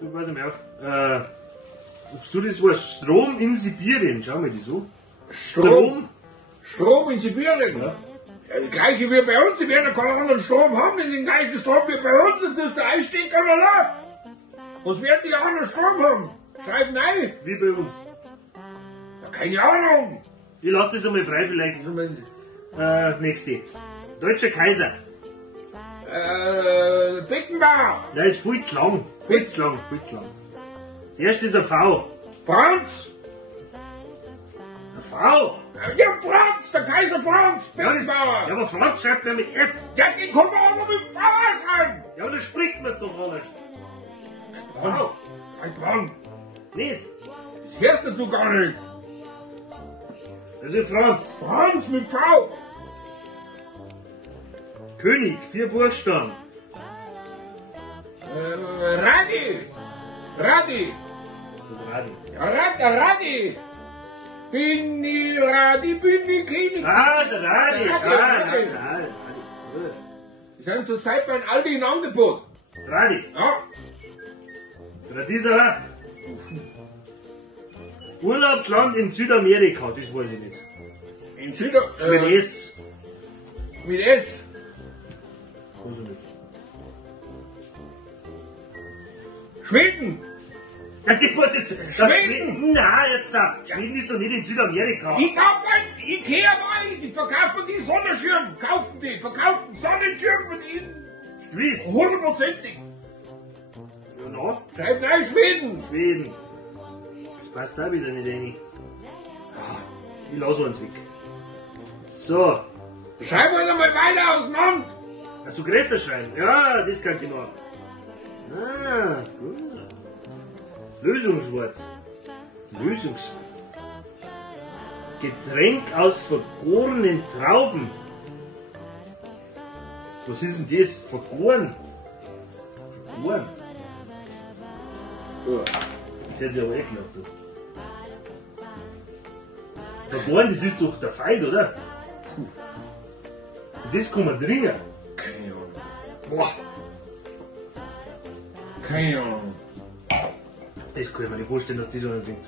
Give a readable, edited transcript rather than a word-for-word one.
Du pass mal auf. Ob du das weißt, Strom in Sibirien, schau mal die so. Strom in Sibirien? Ja. Ja, das gleiche wie bei uns, die werden keinen anderen Strom haben, nicht den gleichen Strom wie bei uns, und das der einstecken oder la. Was werden die anderen Strom haben? Schreiben nein. Wie bei uns. Ja, keine Ahnung. Ich lass das einmal frei vielleicht. Nächste. Deutscher Kaiser. Beckenbauer. Der ist viel zu lang. Viel zu lang. Der erste ist eine V. Franz. Eine V? Ja, Franz, der Kaiser Franz, Beckenbauer. Ja, aber Franz schreibt ja mit F. Ja, den kann man auch noch mit V schreiben. Ja, aber da spricht man es doch anders. V. Ein Mann. Nicht? Das hörst du gar nicht. Also Franz. Franz mit V. König, 4 Buchstaben. Radi. Das Radi. Ja, Radi. Bin ich Radi, bin ich König. Ah, der Radi. Radi. Gut. Die sind zurzeit bei Aldi in Angebot. Radi. Ja. Oder dieser Urlaubsland in Südamerika, das weiß ich nicht. In Südamerika. Mit S. Mit S. Weiß ich nicht. Schweden. Ja, das was ist. Schweden? Nein, jetzt Schweden ist doch nicht in Südamerika. Ich kaufe ein Ikea mal, die verkaufen die Sonnenschirm. Verkaufen Sonnenschirm von ihnen. Gewiss. 100%ig. Ja, na? Schreibt nein, Schweden. Das passt da wieder nicht rein. Ich lasse uns weg. So. Schreib halt einmal weiter auseinander. Hast du größer schreiben? Ja, das kann ich noch. Ah, gut. Lösungswort. Getränk aus vergorenen Trauben. Was ist denn das? Vergoren? Das hätte ich aber geglaubt. Vergoren, das ist doch der Feind, oder? Und das kann man trinken. Keine Ahnung. Boah. Keine Ahnung. Das kann ich mir nicht vorstellen, dass das einer trinkt.